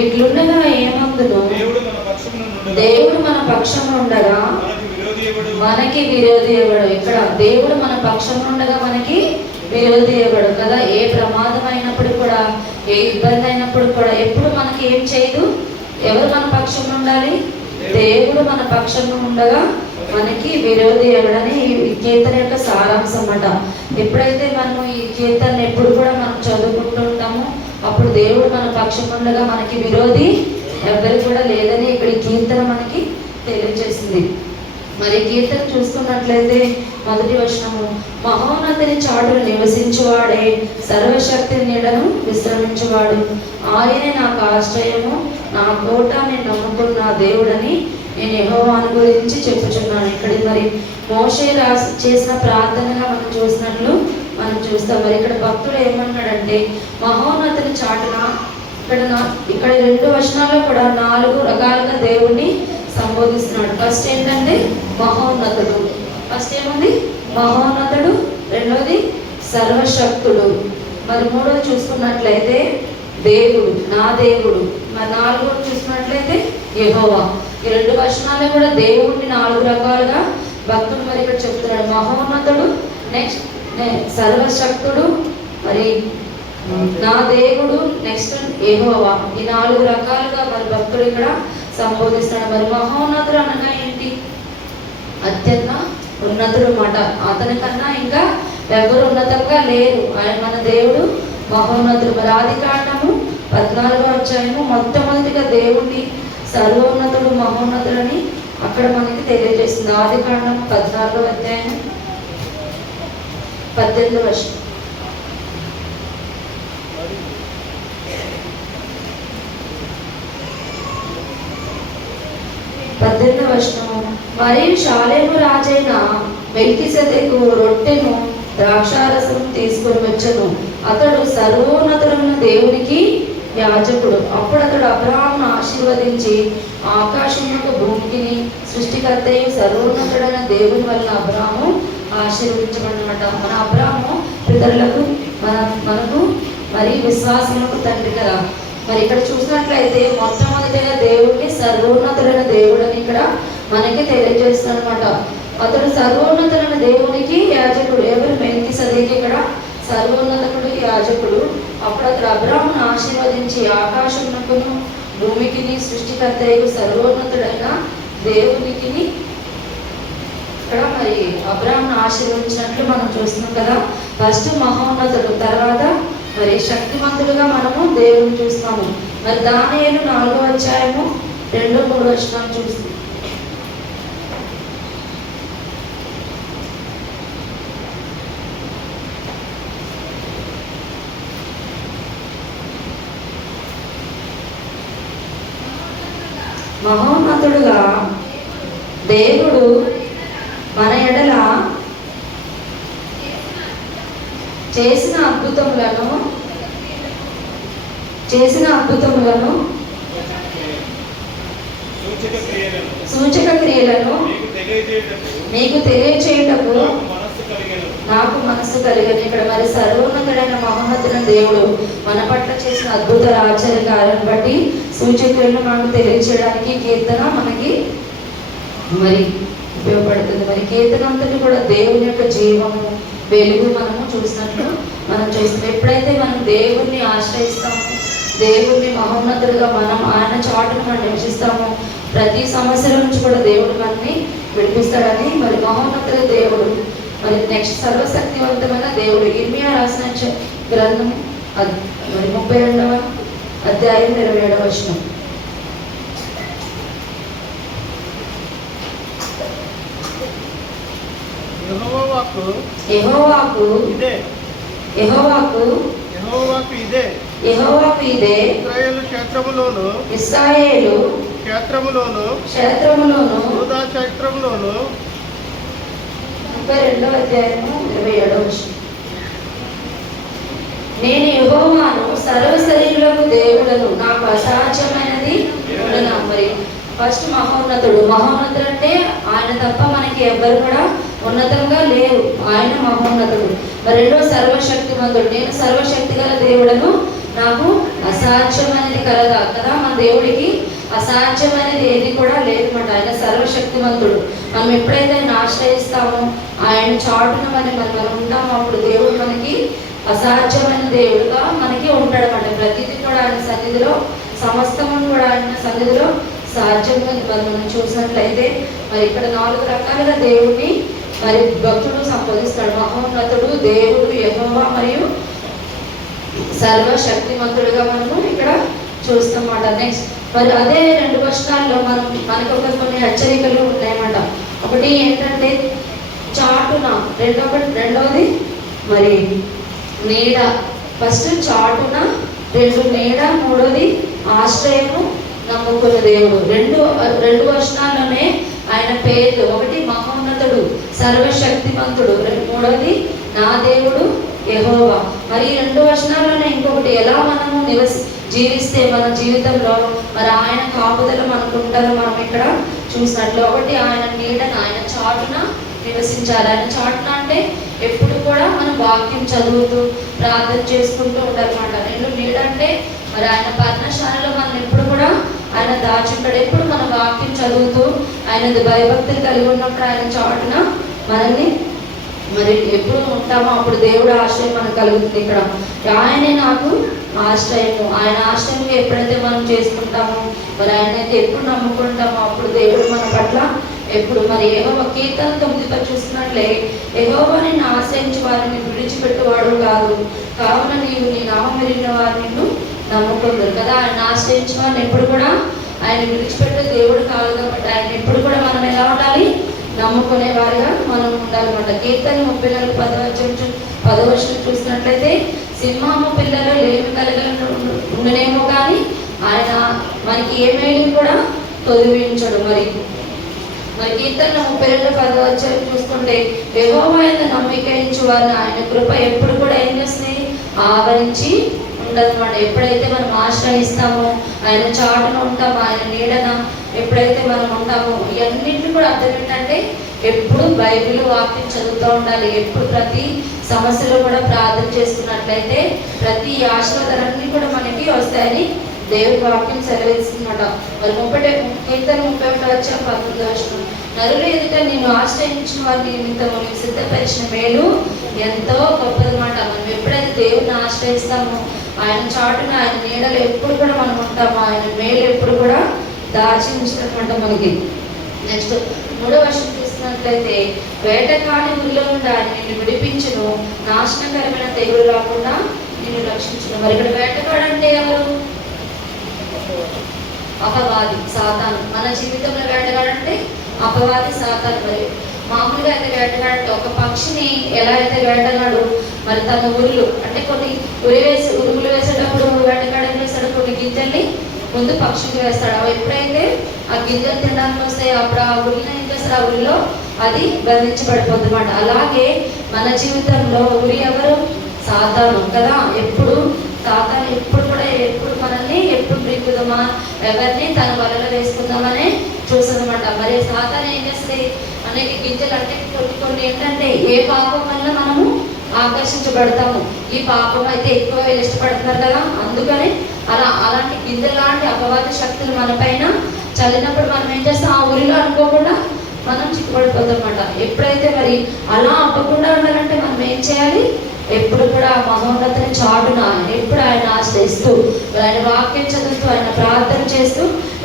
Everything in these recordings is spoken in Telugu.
ఇట్లుండగా ఏమందును దేవుడు మన పక్షం ఉండగా మనకి విరోధి ఎవడు. ఇక్కడ దేవుడు మన పక్షం ఉండగా మనకి విరోధి ఎవడు కదా. ఏ ప్రమాదం అయినప్పుడు కూడా, ఏ ఇబ్బంది అయినప్పుడు కూడా ఎప్పుడు మనకి ఏం చేయదు. ఎవరు మన పక్షం ఉండాలి? దేవుడు మన పక్షం ఉండగా మనకి విరోధి ఎవడని ఈ కీర్తన యొక్క సారాంశం అన్నమాట. ఎప్పుడైతే మనము ఈ కీర్తన ఎప్పుడు కూడా మనం చదువుకుంటూ ఉంటామో అప్పుడు దేవుడు మన పక్షం ఉండగా మనకి విరోధి ఎవరు కూడా లేదని ఇక్కడ ఈ కీర్తన మనకి తెలియజేసింది. మరి కీర్తన చూసుకున్నట్లయితే మొదటి వచనము, మహోన్నతిని చాటును నివసించువాడే, సర్వశక్తి నీడను విశ్రమించువాడు, ఆయనే నాకు ఆశ్రయము, నా కోట, నేను నమ్ముకున్న దేవుడని నేను యెహోవాను గురించి చెప్పుచున్నాను. ఇక్కడ మరి మోషే చేసిన ప్రార్థనగా మనం చూసినట్లు మనం చూస్తాం. మరి ఇక్కడ భక్తుడు ఏమన్నాడంటే మహోన్నతిని చాటున, ఇక్కడ 2 వచనాల్లో కూడా 4 రకాలుగా దేవుణ్ణి సంబోధిస్తున్నాడు. ఫస్ట్ ఏంటంటే మహోన్నతుడు. ఫస్ట్ ఏముంది? మహోన్నతుడు. రెండోది సర్వశక్తుడు. మరి మూడోది చూసుకున్నట్లయితే దేవుడు, నా దేవుడు. మరి 4వది చూసుకున్నట్లయితే యెహోవా. ఈ 2 వచనాల్లో కూడా దేవుడిని 4 రకాలుగా భక్తుడు మరి ఇక్కడ చెప్తున్నాడు. మహోన్నతుడు, నెక్స్ట్ సర్వశక్తుడు, మరి నా దేవుడు, నెక్స్ట్ యెహోవా. ఈ 4 రకాలుగా మరి భక్తుడు ఇక్కడ సంబోధిస్తున్నాడు. మరి మహోన్నతుడు అనగా ఏంటి? అత్యంత ఉన్నతుడు అన్నమాట. అతని కన్నా ఇంకా ఎవరు ఉన్నతంగా లేరు. ఆయన మన దేవుడు మహోన్నతుడు. మరి ఆదికాండము 14వ అధ్యాయము మొట్టమొదటిగా దేవుణ్ణి సర్వోన్నతుడు, మహోన్నతుడని అక్కడ మనకి తెలియజేస్తుంది. ఆదికాండం 14వ అధ్యాయం 18వ వచనం. మరియు షాలేము రాజైన మెల్కీసెదెకు రొట్టెను ద్రాక్షారసం తీసుకొని వచ్చెను. అతడు సర్వోన్నతుడైన దేవునికి యాజకుడు. అప్పుడు అతడు అబ్రాహామును ఆశీర్వదించి, ఆకాశమునకు భూమికిని సృష్టికర్తయు సర్వోన్నతుడైన దేవుని వలన అబ్రాహాము ఆశీర్వదించబడినమాట. మన అబ్రాహాము పితరులకు మనకు మరి విశ్వాసములకు తండ్రి కదా. మరి ఇక్కడ చూసినట్లయితే మొట్టమొదటిగా దేవుడిని సర్వోన్నతుడైన దేవుడని ఇక్కడ మనకి తెలియజేస్తున్నాడు అనమాట. అతడు సర్వోన్నతుడైన దేవునికి యాజకుడు. ఎవరు? మెల్కీసెదెకు ఇక్కడ సర్వోన్నతుడు, యాజకుడు. అప్పుడు అతడు అబ్రాహామును ఆశీర్వదించి, ఆకాశమునకును భూమికిని సృష్టికర్తయు సర్వోన్నతుడైన దేవునికి ఇక్కడ మరి అబ్రాహామును ఆశీర్వదించినట్లు మనం చూస్తున్నాం కదా. ఫస్ట్ మహోన్నతుడు, తర్వాత మరి శక్తిమంతుడుగా మనము దేవుని చూస్తాము. మరి దానియేలు 4వ అధ్యాయము 2-3 వచనాలు చూస్తాం. మహోన్నతుడుగా దేవుడు మన ఎడల చేసిన అద్భుతములను సూచక క్రియలను మీకు తెలియచేయుటకు నాకు మనస్సు కలిగను. ఇక్కడ మరి సర్వోన్నతుడైన మహోన్నతుడైన దేవుడు మన పట్ల చేసిన అద్భుత ఆశ్చర్యకాలను బట్టి సూచక్రియలను మనకు తెలియచేయడానికి కీర్తన మనకి మరి ఉపయోగపడుతుంది. మరి కీర్తన అంతటి కూడా దేవుని యొక్క జీవము, వెలుగు మనము చూసినట్లు మనం చూస్తాం. ఎప్పుడైతే మనం దేవుణ్ణి ఆశ్రయిస్తామో, దేవుణ్ణి మహోన్నతుడిగా మనం ఆయన చాటును మనం నివసిస్తామో, ప్రతి సమస్యల నుంచి కూడా దేవుడు మనల్ని విడిపిస్తాడని మరి మహోన్నతుల దేవుడు. మరి నెక్స్ట్ సర్వశక్తివంతమైన దేవుడు. ఇర్మియా రాసిన గ్రంథం మరి 32వ అధ్యాయం 27వ వచనం. యెహోవాకు ఇదే ఇశ్రాయేలు క్షేత్రములోను 32వ అధ్యాయము 27వ వచనం. నేను యెహోవాను, సర్వ శరీరులకు దేవుడను, నాకు అసాధ్యమైనది ఉండనా. మరి ఫస్ట్ మహోన్నతుడు. మహోన్నతుడు అంటే ఆయన తప్ప మనకి ఎవ్వరు కూడా ఉన్నతంగా లేరు. ఆయన మహోన్నతుడు. మరి రెండో సర్వశక్తిమంతుడు. నేను సర్వశక్తి గల దేవుడను, నాకు అసాధ్యమైనది కలదా కదా. మన దేవుడికి అసాధ్యమైనది ఏది కూడా లేదన్నమాట. ఆయన సర్వశక్తివంతుడు. మనం ఎప్పుడైతే ఆయన ఆశ్రయిస్తామో, ఆయన చాటున మనం ఉంటామో, అప్పుడు దేవుడు మనకి అసాధ్యమైన దేవుడుగా మనకి ఉంటాడన్నమాట. ప్రతిదీ కూడా ఆయన సన్నిధిలో, సమస్తము కూడా ఆయన సన్నిధిలో సాధ్యంగా మనం చూసినట్లయితే మరి ఇక్కడ 4 రకాలుగా దేవుడిని మరి భక్తుడు సంబోధిస్తాడు. మహోన్నతుడు, దేవుడు, యెహోవా మరియు సర్వశక్తిమంతుడుగా మనము ఇక్కడ చూస్తామన్నమాట. నెక్స్ట్ మరి అదే 2 వచనాల్లో మనకు కొన్ని హెచ్చరికలు ఉన్నాయన్నమాట. ఒకటి ఏంటంటే చాటున, రెండవది మరి నీడ. ఫస్ట్ చాటున, 2 నీడ, 3వది ఆశ్రయము నమ్ముకున్న దేవుడు. రెండు వచనాల్లోనే ఆయన పేర్లు. ఒకటి మహోన్నతుడు, సర్వశక్తిమంతుడు, 3వది నా దేవుడు యెహోవా. మరి 2 వచనాల్లోనే ఇంకొకటి ఎలా మనము జీవిస్తే మన జీవితంలో మరి ఆయన కాపుదల మనకు ఉంటారో మనం ఇక్కడ చూసినట్లు. ఒకటి ఆయన నీడన, ఆయన చాటున నివసించాలి. ఆయన చాటున అంటే ఎప్పుడు కూడా మనం వాక్యం చదువుతూ ప్రార్థన చేసుకుంటూ ఉండాలన్నమాట. 2 నీడ అంటే మరి ఆయన పర్ణశాలలో మనం ఎప్పుడు కూడా ఆయన దాచుంటాడు. ఎప్పుడు మన వాక్యం చదువుతూ ఆయన భయభక్తులు కలిగి ఉన్నప్పుడు ఆయన చాటున మనల్ని మరి ఎప్పుడు ఉంటామో అప్పుడు దేవుడు ఆశ్రయం మనకు కలుగుతుంది. ఇక్కడ ఆయనే నాకు ఆశ్రయము. ఆయన ఆశ్రయం ఎప్పుడైతే మనం చేసుకుంటామో, మరి ఆయన అయితే ఎప్పుడు నమ్ముకుంటామో అప్పుడు దేవుడు మన పట్ల ఎప్పుడు మరి యెహోవా కీర్తన 9 చూసినట్లే, యెహోవా నిన్ను ఆశ్రయించి వారిని విడిచిపెట్టువాడు కాదు, కావున నీవు నీ నామం ఎరిగిన వారు నిన్ను నమ్ముకుందరు కదా. ఆయన ఆశ్రయించిన వారిని ఎప్పుడు కూడా ఆయన విడిచిపెట్టే దేవుడు కాదు. కాబట్టి ఆయన ఎప్పుడు కూడా మనం ఎలా ఉండాలి, నమ్ముకునే వారిగా మనం ఉండాలన్నమాట. కీర్తన 34:10 చూసినట్లయితే, సింహము పిల్లలు లేమి కలిగి ఉండనేమో కానీ ఆయన మనకి ఏ మేలు కూడా తొలగించడు. మరి కీర్తన 32:10 చూసుకుంటే, యెహోవా యందు నమ్మిక ఉంచు వారిని ఆయన కృప ఎప్పుడు కూడా ఏం చేస్తుంది, ఆవరించి ఉండదన్నమాట. ఎప్పుడైతే మనం ఆశ్రయిస్తామో, ఆయన చాటున ఉంటామో, ఆయన నీడన ఎప్పుడైతే మనం ఉంటామో, ఇవన్నింటినీ కూడా అర్థం ఏంటంటే ఎప్పుడు బైబిల్ వాక్యం చదువుతూ ఉండాలి. ఎప్పుడు ప్రతి సమస్యలో కూడా ప్రార్థన చేసుకున్నట్లయితే ప్రతి ఆశీర్వాదాలన్నీ కూడా మనకి వస్తాయని దేవుడి వాక్యం సెలవిస్తుందన్నమాట. మరి కీర్తన 31:19 నరులు ఎదుట నేను ఆశ్రయించిన వారి నిమిత్తము నీకు సిద్ధపరిచిన మేలు ఎంతో గొప్పదన్నమాట. మనం ఎప్పుడైతే దేవుడిని ఆశ్రయిస్తామో, ఆయన చాటున, ఆయన నీడలు ఎప్పుడు కూడా మనం ఉంటామో, ఆయన మేలు ఎప్పుడు కూడా దాచి ఉంచినటువంటి మనకి. నెక్స్ట్ 3వ వచనం చూసినట్లయితే, వేటకాని ఊరిలో నుండి ఆయన నిన్ను విడిపించును, నాశనకరమైన తెగులు రాకుండా నిన్ను రక్షించును. మరి ఇక్కడ వేటగాడు అంటే ఎవరు? అపవాది, సాతాను. మన జీవితంలో వేటగాడంటే అపవాది, సాతాను. మరి మామూలుగా అయితే వేటగాడంటే ఒక పక్షిని ఎలా అయితే వేటగాడు మరి తన ఉరులు అంటే కొన్ని ఉరుగులు వేసేటప్పుడు వేటగాడు ఏం చేస్తాడు, కొన్ని గింజల్ని ముందు పక్షికి వేస్తాడు. అవి ఎప్పుడైతే ఆ గింజలు తినడానికి వస్తాయి అప్పుడు ఆ ఉరిని ఏం చేస్తారు, ఆ ఉరిలో అది బంధించబడిపోతుంది అన్నమాట. అలాగే మన జీవితంలో ఉరి ఎవరు? సాతాను కదా. ఎప్పుడు సాతాను ఎప్పుడు కూడా ఎప్పుడు మనల్ని ఎప్పుడు బ్రిక్కుదామా, ఎవరిని తన వలలో వేసుకుందామనే చూస్తుందన్నమాట. మరి సాతాను ఏం చేస్తుంది, అనేక గింజలు అంటే కొన్ని ఏంటంటే ఏ పాపం వల్ల మనము ఆకర్షించబడతాము, ఈ పాపం అయితే ఎక్కువ ఇష్టపడుతున్నారు కదా, అందుకని అలాంటి గింజలు లాంటి అపవాది శక్తులు మన పైన చల్లినప్పుడు మనం ఏం చేస్తాం, ఆ ఊరిలో అనుకోకుండా మనం చిక్కుపడిపోతాం అన్నమాట. ఎప్పుడైతే మరి అలా అవ్వకుండా ఉండాలంటే మనం ఏం చేయాలి, ఎప్పుడు కూడా మహోన్నతని చాటున ఎప్పుడు ఆయన ఆశ్రయిస్తూ ఆయన వాక్యం చదువుతూ ఆయన ప్రార్థన చేస్తూ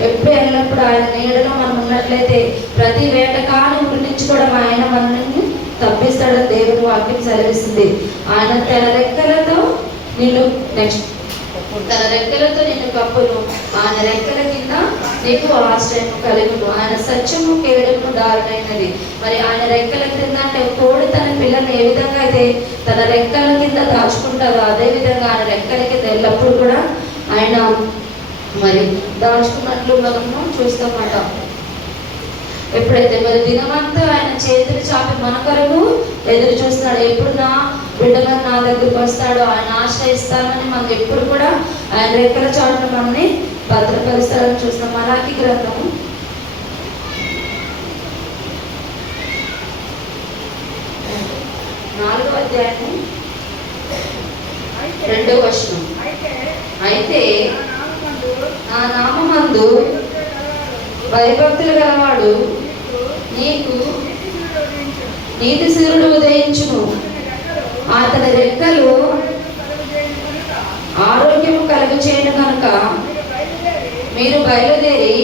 ఎప్పుడు ఎల్లప్పుడు ఆయన నీడలో మనం ఉన్నట్లయితే ప్రతి వేటకాని ఊరి నుంచి కూడా ఆయన మనల్ని తప్పిస్తాడని దేవుని వాక్యం సెలవిస్తుంది. ఆయన తన రెక్కలతో నిన్ను కప్పును, ఆయన రెక్కల కింద నీకు ఆశ్రయం కలుగును. ఆయన సత్యము కేడము దారుణైనది. మరి ఆయన రెక్కల కింద అంటే కోడి తన పిల్లల్ని ఏ విధంగా అయితే తన రెక్కల కింద దాచుకుంటారో అదే విధంగా ఆయన రెక్కల కింద ఎల్లప్పుడు కూడా ఆయన మరి దాచుకున్నట్లు మనము చూస్తామన్నమాట. ఎప్పుడైతే మరి దినమంతా ఆయన చేతులు చాపి మన కొరకు ఎదురు చూస్తున్నాడు, ఎప్పుడు నా బిడ్డగా నా దగ్గరకు వస్తాడో ఆయన ఆశ్రయిస్తానని మనం ఎప్పుడు కూడా ఆయన రెక్కల చాటున మనల్ని భద్రపరుస్తారని చూస్తాం. మలాకి గ్రంథము 4వ అధ్యాయము 2వ వచనం. అయితే నా నామమందు భయభక్తులు గలవాడు నీకు నీతి సూర్యుడు ఉదయించును, అతని రెక్కలు ఆరోగ్యము కలుగు చేయను కనుక మీరు బయలుదేరి.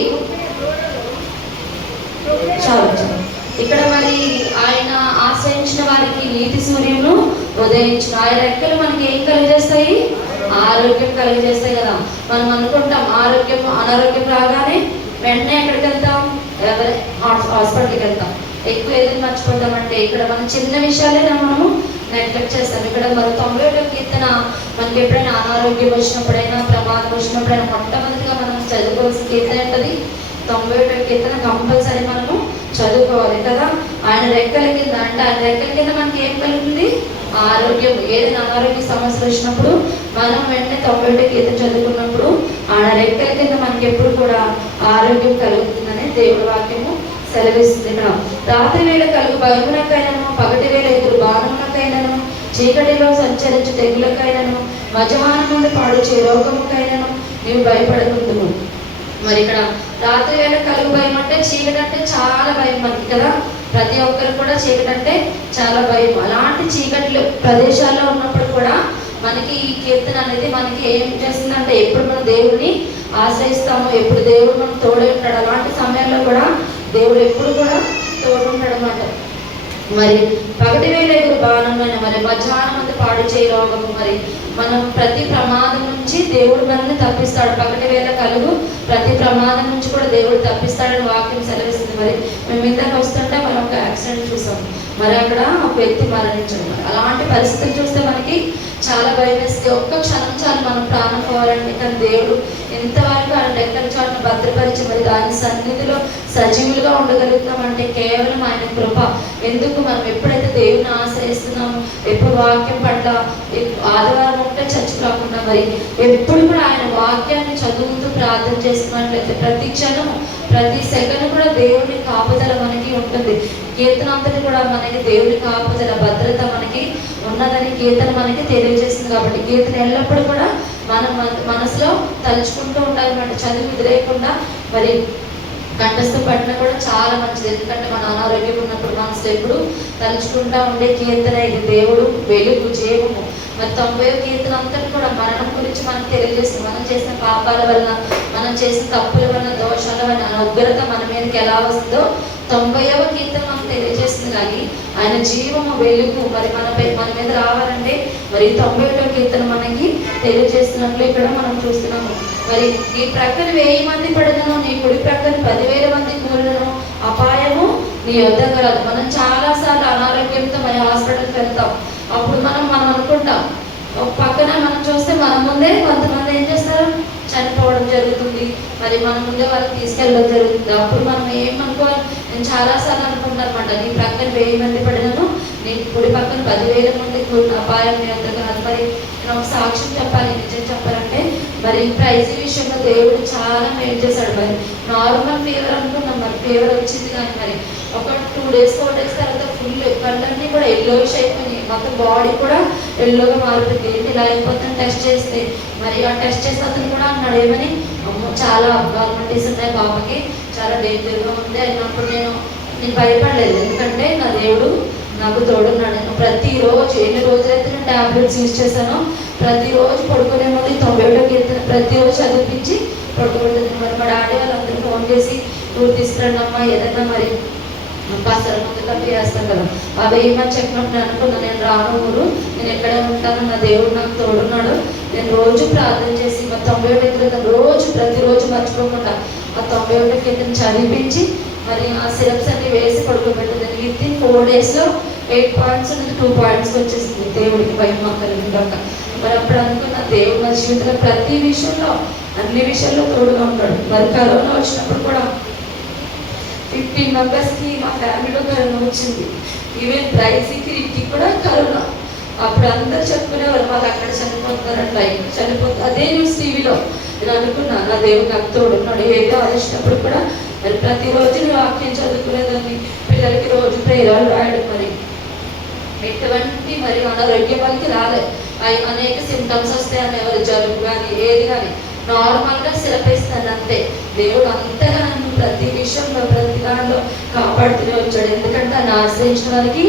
చాలు చాలు. ఇక్కడ మరి ఆయన ఆశ్రయించిన వారికి నీతి సూర్యుడు ఉదయించును. ఆయన రెక్కలు మనకి ఏం కలిగజేస్తాయి? ఆరోగ్యం కలిగజేస్తాయి కదా. మనం అనుకుంటాం ఆరోగ్యం అనారోగ్యం రాగానే వెంటనే ఎక్కడికి వెళ్తాం? హాస్పిటల్కి వెళ్తాం. ఎక్కువ ఏదైనా మర్చిపోతామంటే ఇక్కడ మనం చిన్న విషయాలే మనము నెగ్లెక్ట్ చేస్తాం. ఇక్కడ మరి 91వ కీర్తన మనకి ఎప్పుడైనా అనారోగ్యం వచ్చినప్పుడైనా ప్రమాదం వచ్చినప్పుడైనా మొట్టమొదటిగా మనం చదువుకోవాల్సిన కీర్తన ఏంటది? 91వ కీర్తన కంపల్సరీ మనము చదువుకోవాలి కదా. ఆయన రెక్కల కింద అంటే ఆయన రెక్కల కింద మనకి ఏం కలుగుతుంది? ఆరోగ్యం. ఏదైనా అనారోగ్య సమస్యలు వచ్చినప్పుడు మనం వెంటనే 91వ కీర్తన చదువుకున్నప్పుడు ఆయన రెక్కల కింద మనకి ఎప్పుడు కూడా ఆరోగ్యం కలుగుతుందని దేవుడి వాక్యము సెలవిస్తుంది. ఇక్కడ రాత్రి వేళ కలుగు భయమునకైనను, పగటి వేళ ఎదురు బాణమునకైనను, చీకటిలో సంచరించు తెగులకైనను, మధ్యాహ్నం నుండి పాడుచే రోగముకైనను నీవు భయపడకుందుము. మరి ఇక్కడ రాత్రి వేళ కలుగు భయం అంటే చీకటి అంటే చాలా భయం మనకి కదా. ప్రతి ఒక్కరు కూడా చీకటి అంటే చాలా భయం. అలాంటి చీకటి ప్రదేశాల్లో ఉన్నప్పుడు కూడా మనకి ఈ కీర్తన అనేది మనకి ఏం చేస్తుందంటే ఎప్పుడు మనం దేవుడిని ఆశ్రయిస్తాము, ఎప్పుడు దేవుడు మనం తోడే ఉంటాడు, అలాంటి సమయాల్లో కూడా దేవుడు ఎప్పుడు కూడా తోడు ఉంటాడు అన్నమాట. మరి పగటి వేళ ఎదురు బాణమైన మరి మధ్యాహ్నం అంతా పాడు చేయ రోగము. మరి మనం ప్రతి ప్రమాదం నుంచి దేవుడు మనల్ని తప్పిస్తాడు. పగటి వేళ కలుగు ప్రతి ప్రమాదం నుంచి కూడా దేవుడు తప్పిస్తాడని వాక్యం సెలవిస్తుంది. మరి మేము ఇందాక వస్తుంటే మనం ఒక యాక్సిడెంట్ చూసాం. మరి అక్కడ ఒక వ్యక్తి మరణించడం. మరి అలాంటి పరిస్థితులు చూస్తే మనకి చాలా భయం వేస్తుంది. ఒక్క క్షణం చాలు మనం ప్రాణం పోవాలంటే, కానీ దేవుడు ఎంతవరకు ఆయన రెక్కల చాటును భద్రపరిచి మరి దాని సన్నిధిలో సజీవులుగా ఉండగలుగుతామంటే కేవలం ఆయన కృప. ఎందుకు మనం ఎప్పుడైతే దేవుని ఆశ్రయిస్తున్నామో, ఎప్పుడు వాక్యం పట్ల ఆదివారం ఒకటే చర్చకు రాకుండా మరి ఎప్పుడు కూడా ఆయన వాక్యాన్ని చదువుతూ ప్రార్థన చేసుకున్నట్లయితే ప్రతి క్షణము ప్రతి సెకండ్ కూడా దేవుని కాపుదల మనకి ఉంటుంది. కీర్తన అంతటి కూడా మనకి దేవుని కాపుదల భద్రత మనకి ఉన్నదని కీర్తన మనకి తెలియజేస్తుంది. కాబట్టి కీర్తన ఎల్లప్పుడూ కూడా మనం మనసులో తలుచుకుంటూ ఉండాలన్నమాట. చదువు ఎదురేయకుండా మరి కంఠస్థం పడినా కూడా చాలా మంచిది. ఎందుకంటే మన అనారోగ్యం ఉన్నప్పుడు మనసులో ఎప్పుడు తలుచుకుంటా ఉండే కీర్తన ఇది. దేవుడు వెలుగు జీవము. మరి 90వ కీర్తన అంతటి కూడా మరణం గురించి మనకు తెలియజేస్తుంది. మనం చేసిన పాపాల వలన, మనం చేసిన తప్పుల వలన, దోషాల వలన ఉగ్రత మన మీదకి ఎలా వస్తుందో 90వ కీర్తన మనకు తెలియజేస్తుంది. కానీ ఆయన జీవము వెలుగు మరి మన మీద రావాలంటే మరి 91వ కీర్తన మనకి తెలియజేస్తున్నట్లు ఇక్కడ మనం చూస్తున్నాము. మరి నీ ప్రక్కన 1000 మంది పడదను, నీ కుడి ప్రక్కన 10,000 మంది కూలినను అపాయము నీ వద్దకు రాదు. మనం చాలాసార్లు అనారోగ్యంతో మరి హాస్పిటల్కి వెళ్తాం. అప్పుడు మనం అనుకుంటాం, ఒక పక్కన మనం చూస్తే మన ముందే కొంతమంది ఏం చేస్తారు? చనిపోవడం జరుగుతుంది. మరి మన ముందే వాళ్ళకి తీసుకెళ్ళడం జరుగుతుంది. అప్పుడు మనం ఏమనుకోవాలి? నేను చాలాసార్లు అనుకుంటాను అనమాట, నీ ప్రక్కన 1000 మంది పడినను, నీ కుడి పక్కన 10,000 మంది కూడిన అపాయం నీ వద్దకు రాదు. మరి నేను ఒక సాక్ష్యం చెప్పాలి. నిజం చెప్పాలంటే మరి ప్రైజ్ విషయంలో దేవుడు చాలా మేలు చేశాడు. మరి నార్మల్ ఫీవర్ అనుకున్నాం, మరి ఫీవర్ వచ్చింది. కానీ మరి ఒక 2 డేస్ 4 డేస్ తర్వాత ఫుల్ కళ్ళన్నీ కూడా ఎల్లోయిష్ అయిపోయినాయి. మొత్తం బాడీ కూడా ఎల్లోగా మారిపోయింది. ఏంటి ఇలా అయిపోతుంది టెస్ట్ చేస్తే? మరి ఆ టెస్ట్ చేస్తే అతను కూడా అన్నాడు ఏమని, చాలా అబ్నార్మాలిటీస్ ఉన్నాయి పాపకి, చాలా డేంజర్గా ఉంది అన్నప్పుడు నేను భయపడలేదు. ఎందుకంటే నా దేవుడు నాకు తోడున్నాడు. నేను ప్రతిరోజు ఎన్ని రోజులైతే నేను ట్యాబ్లెట్స్ యూజ్ చేశానో ప్రతిరోజు పడుకునే ముందు 91వ కీర్తన ప్రతిరోజు చదివించి పడుకోబడుతుంది. మరి మా డాడీ వాళ్ళందరూ ఫోన్ చేసి ఊరు తీసుకురండి అమ్మా, ఏదైనా మరి పాసర ముందు కట్టి వేస్తాను కదా, అవి ఏమని చెప్పినప్పుడు నేను అనుకున్నా, నేను రాను ఊరు, నేను ఎక్కడే ఉంటాను, నా దేవుడు నాకు తోడున్నాడు. నేను రోజు ప్రార్థన చేసి మా 91వ కీర్తన రోజు ప్రతిరోజు మర్చిపోకుండా ఆ 91వ కీర్తన చదివించి మరి ఆ సిరప్స్ అన్ని వేసి పడుకోబెట్టింది. వితిన్ 4 డేస్లో 8 పాయింట్స్ అనేది 2 పాయింట్స్ వచ్చేసింది. దేవుడికి భయం కలిగిందాక. మరి అప్పుడు అనుకున్న దేవుడు నా జీవితంలో ప్రతి విషయంలో అన్ని విషయాల్లో తోడుగా ఉంటాడు. మరి కరోనా వచ్చినప్పుడు కూడా 15 మెంబర్స్కి మా ఫ్యామిలీలో కరోనా వచ్చింది. ఈవెన్ ప్రైజీకి ఇంటికి కూడా కరోనా. అప్పుడు అందరూ చెప్పుకునేవారు మాకు అక్కడ చనిపోతున్నారట్లా, ఇక్కడ చనిపోతుంది. అదే న్యూస్ టీవీలో. నేను అనుకున్నా నా దేవుడు నాకు తోడున్నాడు. ఏదో ఆలోచించినప్పుడు కూడా మరి ప్రతిరోజు వాక్యం చదువుకునేదాన్ని, పిల్లలకి రోజు ప్రేరాలు రాయడం. మరి ఎటువంటి మరి అనారోగ్యం వాళ్ళకి రాలేదు. అవి అనేక సిమ్టమ్స్ వస్తాయి. ఎవరు జలుబు కానీ ఏది కానీ నార్మల్గా సిరపిస్తాను అంతే. దేవుడు అంతగా నన్ను ప్రతి విషయంలో ప్రతి దాంట్లో కాపాడుతూనే వచ్చాడు. ఎందుకంటే ఆయన ఆశ్రయించిన వారికి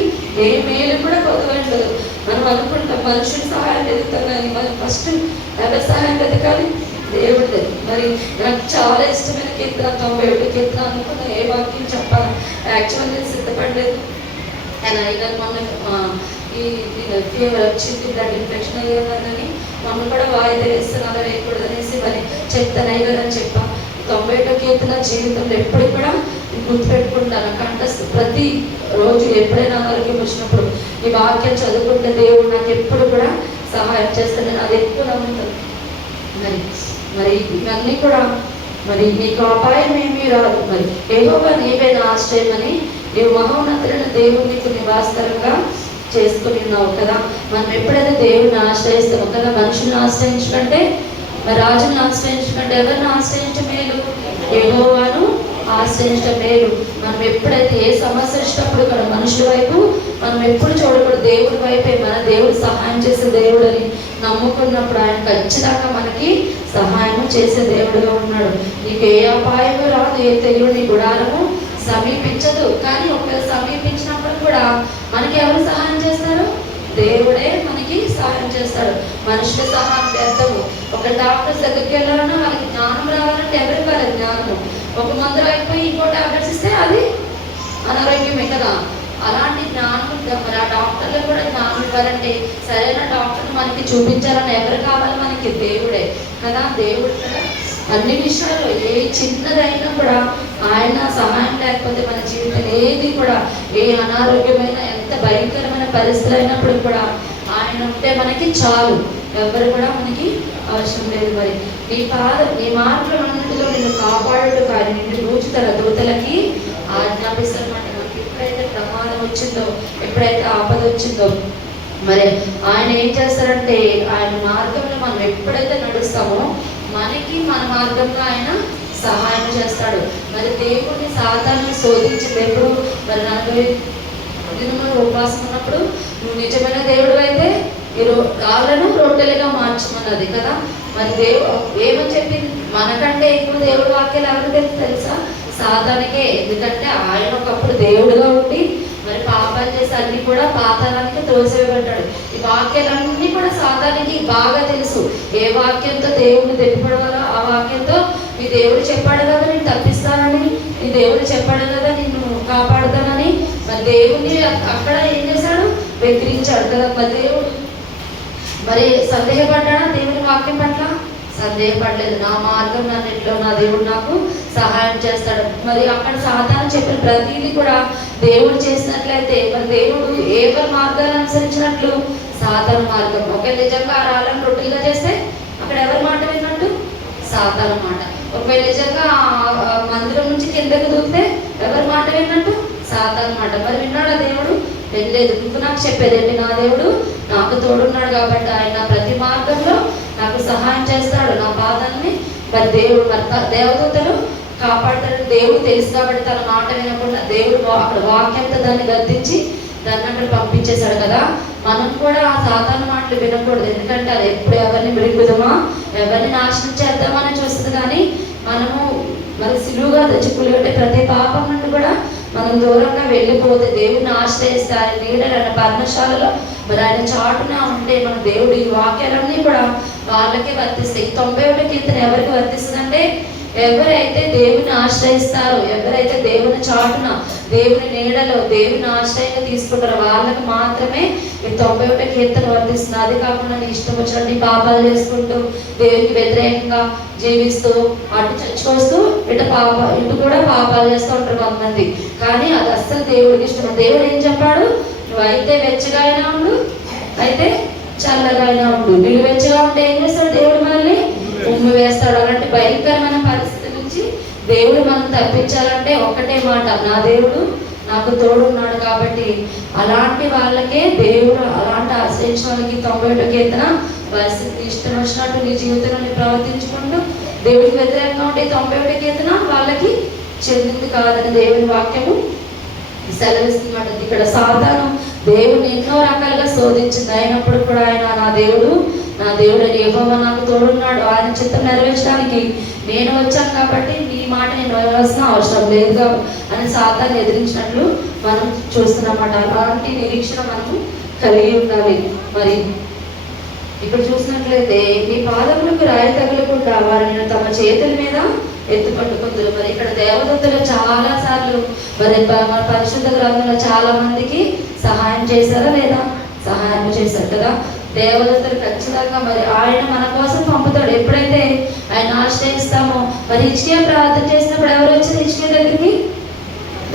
ఏ మేలు కూడా కొదవలేదు. మనం అనుకుంటాం మనుషుని సహాయం ఎదుగుతాం, కానీ మనం ఫస్ట్ ఎవరి సహాయం ఎదగాలి? దేవుడిది. మరి నాకు చాలా ఇష్టమైన కీర్తన 91 కీర్తన అనుకున్న ఏ వాక్యం చెప్పాలి. యాక్చువల్ నేను సిద్ధపడలేదు. ఆయన అయ్యారు మొన్న ఈ ఫీవర్ వచ్చింది, బ్లడ్ ఇన్ఫెక్షన్ అయ్యేదని మొన్న కూడా వాయిదా వేస్తున్నారు, వేయకూడదు అనేసి మరి చెప్తాను అయ్యారని చెప్పా. 91 కీర్తన జీవితంలో ఎప్పుడు కూడా గుర్తుపెట్టుకుంటాను. కంటస్థ ప్రతి రోజు ఎప్పుడైనా ఆరోగ్యం వచ్చినప్పుడు ఈ వాక్యం చదువుకుంటే దేవుడు నాకు ఎప్పుడు కూడా సహాయం చేస్తాను. నేను అది ఎక్కువ నమ్ముతాను. మరి ఇవన్నీ కూడా మరి నీకు అపాయం ఏమీ రాదు. మరి యెహోవా నీవే నా ఆశ్రయమని నీవు మహోన్నతులైన దేవుడు నీకు నివాసకరంగా చేసుకుని ఉన్నావు కదా. మనం ఎప్పుడైతే దేవుడిని ఆశ్రయిస్తామో కదా, మనుషుల్ని ఆశ్రయించకంటే మరి రాజుని ఆశ్రయించకంటే ఎవరిని ఆశ్రయించడం మేలు? యెహోవాను ఆశ్రయించడం మేలు. మనం ఎప్పుడైతే ఏ సమస్య వచ్చినప్పుడు ఇక్కడ మనుషుల వైపు మనం ఎప్పుడు చూడకూడదు, దేవుడి వైపే. మన దేవుడు సహాయం చేసే దేవుడు అని నమ్ముకున్నప్పుడు ఆయన ఖచ్చితంగా మనకి సహాయం చేసే దేవుడుగా ఉన్నాడు. నీకు ఏ అపాయము రాదు, ఏ తెగులు నీ గుడారము సమీపించదు. కానీ ఒకవేళ సమీపించినప్పుడు కూడా మనకి ఎవరు సహాయం చేస్తారు? దేవుడే మనకి సహాయం చేస్తాడు. మనుషుల సహాయం వ్యర్థము. ఒక డాక్టర్ దగ్గరికి వెళ్ళాలన్నా వాళ్ళకి జ్ఞానం రావాలంటే ఎవరికి వాళ్ళ జ్ఞానము. ఒక మందులు అయిపోయి ఇంకో టాబ్లెట్స్ ఇస్తే అది అనారోగ్యమే కదా. అలాంటి జ్ఞానం మరి ఆ డాక్టర్లు కూడా జ్ఞానం ఇవ్వాలంటే సరైన డాక్టర్ని మనకి చూపించాలని ఎవరు కావాలి? మనకి దేవుడే కదా. దేవుడు కదా అన్ని విషయాల్లో ఏ చిన్నదైనా కూడా ఆయన సహాయం లేకపోతే మన జీవితం ఏది కూడా, ఏ అనారోగ్యమైన ఎంత భయంకరమైన పరిస్థితులు అయినప్పుడు కూడా ఆయన ఉంటే మనకి చాలు. ఎవరు కూడా మనకి అవసరం లేదు. మరి నీ మార్గంలో నిన్ను కాపాడు కానీ నిన్ను రోజు తన దూతలకి ఆజ్ఞాపిస్తారన్నమాట. మనకి ఎప్పుడైతే ప్రమాదం వచ్చిందో, ఎప్పుడైతే ఆపద వచ్చిందో మరి ఆయన ఏం చేస్తారంటే ఆయన మార్గంలో మనం ఎప్పుడైతే నడుస్తామో మనకి మన మార్గంలో ఆయన సహాయం చేస్తాడు. మరి దేవుడిని సాతాను శోధించింది ఎప్పుడు? మరి 40 దినములు ఉపవాసం ఉన్నప్పుడు నువ్వు నిజమైన దేవుడు అయితే రాళ్ళను రొట్టెలుగా మార్చమన్నది కదా. మరి ఏమని చెప్పింది? మనకంటే ఎక్కువ దేవుడి వాక్యాలు ఎవరికి తెలుసా? సాతానికే. ఎందుకంటే ఆయన ఒకప్పుడు దేవుడుగా ఉండి మరి పాపాలు చేసి అన్ని కూడా పాతాళానికి తోసివేయబడ్డాడు. ఈ వాక్యాలన్నీ కూడా సాతానికి బాగా తెలుసు. ఏ వాక్యంతో దేవుడిని తెప్పిపడవాలో ఆ వాక్యంతో మీ దేవుడు చెప్పాడు కదా నేను తప్పిస్తానని, నీ దేవుడు చెప్పాడు కదా నిన్ను కాపాడుతానని. మరి దేవుడిని అక్కడ ఏం చేశాడు? బెదిరించాడు కదా. మరి దేవుడు మరి సందేహపడ్డాడా దేవుని వాక్యం పట్ల? సందేహపడలేదు. నా మార్గం నన్నిట్లో నా దేవుడు నాకు సహాయం చేస్తాడు. మరి అక్కడ సాతాను చెప్పిన ప్రతిదీ కూడా దేవుడు చేసినట్లయితే మరి దేవుడు ఎవరి మార్గాన్ని అనుసరించినట్లు? సాతాను మార్గం. ఒకవేళ నిజంగా ఆ రాళ్ళను రొట్టెలుగా చేస్తే అక్కడ ఎవరి మాట విన్నట్టు? సాతాను మాట. ఒకవేళ నిజంగా మందిరం నుంచి కిందకు దూకితే ఎవరి మాట విన్నట్టు? సాతాను మాట. మరి విన్నాడా దేవుడు? వెళ్ళలేదు. నువ్వు నాకు చెప్పేదేంటి? నా దేవుడు నాకు తోడున్నాడు కాబట్టి ఆయన ప్రతి మార్గంలో నాకు సహాయం చేస్తాడు. నా పాదాన్ని మరి దేవుడు దేవదూతలు కాపాడతాడు. దేవుడు తెలుసు కాబట్టి తన మాట వినకుండా దేవుడు అక్కడ వాక్యంతో దాన్ని గద్దించి దాన్ని అక్కడ పంపించేశాడు కదా. మనం కూడా ఆ సాతాను మాటలు వినకూడదు. ఎందుకంటే అది ఎప్పుడు ఎవరిని మృంగుదామా, ఎవరిని నాశనం చేద్దామని చూస్తుంది. కానీ మనము మరి సిలువుగా తెచ్చుకునే ప్రతి పాపం నుండి కూడా మనం దూరంగా వెళ్ళిపోతే దేవుడిని ఆశ్రయిస్తే ఆయన నీడలన్న పర్ణశాలలో మరి ఆయన చాటున ఉంటే మన దేవుడు ఈ వాక్యాలన్నీ కూడా వాళ్ళకే వర్తిస్తాయి. 91 కీర్తన ఎవరికి వర్తిస్తుందంటే ఎవరైతే దేవుని ఆశ్రయిస్తారో, ఎవరైతే దేవుని చాటున దేవుని నీడలో దేవుని ఆశ్రయంగా తీసుకుంటారో వాళ్ళకి మాత్రమే ఈ 91 కీర్తన వర్తిస్తుంది. అది కాకుండా నీ ఇష్టం వచ్చినట్టు పాపాలు చేసుకుంటూ దేవునికి వ్యతిరేకంగా జీవిస్తూ అటు చచ్చిపోస్తూ ఇటు కూడా పాపాలు చేస్తూ ఉంటారు కొంతమంది. కానీ అది అస్సలు దేవుడికి ఇష్టం. దేవుడు ఏం చెప్పాడు? నువ్వైతే వెచ్చగా అయినా ఉండు, అయితే చల్లగా అయినా ఉండు. నువ్వు వెచ్చగా ఉంటే ఏం చేస్తాడు? దేవుడు మనల్ని ఉమ్మి వేస్తాడు. అలాంటి భయంకరమైన పరిస్థితి నుంచి దేవుడు మనం తప్పించాలంటే ఒకటే మాట, నా దేవుడు నాకు తోడున్నాడు. కాబట్టి అలాంటి వాళ్ళకే దేవుడు అలాంటి ఆశ్రయించిన వాళ్ళకి 91 కీర్తన పరిస్థితి ఇష్టం వచ్చినట్టు నీ జీవితంలో ప్రవర్తించుకుంటూ దేవుడికి వ్యతిరేకంగా ఉంటే 91 కీర్తన వాళ్ళకి చెందింది కాదని దేవుని వాక్యము సెలవిస్తున్నమాట. ఇక్కడ సాతాను దేవుని ఎన్నో రకాలుగా శోధించింది. అయినప్పుడు కూడా ఆయన నా దేవుడు అని యెహోవా నాకు తోడున్నాడు, ఆయన చిత్తం నెరవేర్చడానికి నేను వచ్చాను కాబట్టి నీ మాట నేను వినవలసిన అవసరం లేదు అని సాతాన్ని ఎదిరించినట్లు మనం చూస్తున్నామట. అలాంటి నిరీక్షణ మనము కలిగి ఉండాలి. మరి ఇప్పుడు చూసినట్లయితే నీ పాదములకు రాయి తగలకుండా వారిని తమ చేతుల మీద ఎత్తు పట్టుకుందరు. మరి ఇక్కడ దేవదూతలు చాలా సార్లు మరి మన పరిశుద్ధ గ్రంథంలో చాలా మందికి సహాయం చేశారా లేదా? సహాయం చేశారు కదా. దేవదూతలు ఖచ్చితంగా మరి ఆయన మన కోసం పంపుతాడు. ఎప్పుడైతే ఆయన ఆశ్రయిస్తామో, మరి హిజ్కియా ప్రార్థన చేసినప్పుడు ఎవరు వచ్చారు హిజ్కియా దగ్గరికి?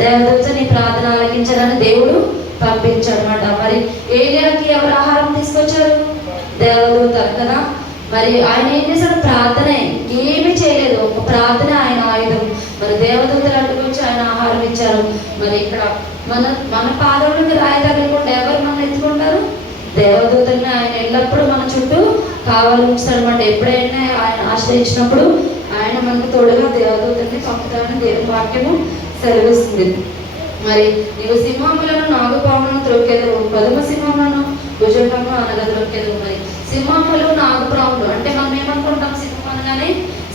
దేవదూత నీ ప్రార్థన ఆలకించాలని దేవుడు పంపించాడు అన్నమాట. మరి ఏలియాకి ఎవరు ఆహారం తీసుకొచ్చారు? దేవదూతలు కదా. మరి ఆయన ఏం చేశాడు? ప్రార్థనే, ఏమీ చేయలేదు, ఒక ప్రార్థన ఆయన ఆయుధం. మరి దేవదూతలు అడ్డుకొచ్చి ఆయన ఆహారం ఇచ్చారు. మరి ఇక్కడ మన పాదములకు రాయి తగలకుండా ఎవరు మనం ఎత్తుకుంటారు? దేవదూతల్ని ఆయన ఎల్లప్పుడూ మన చుట్టూ కావాలి ఉంచుతాడు అన్నమాట. ఎప్పుడైనా ఆయన ఆశ్రయించినప్పుడు ఆయన మనకు తోడుగా దేవదూతల్ని పంపుతాడని దేవుని వాక్యము సెలవిస్తుంది. మరి నీవు సింహములను నాగుపాములను త్రొక్కెదవు, పదుమ సింహములను భుజంగము అనగా త్రొక్కెదవు. మరి సింహములు నాగుపాములు అంటే మనం ఏమనుకుంటాం? సింహం అనగానే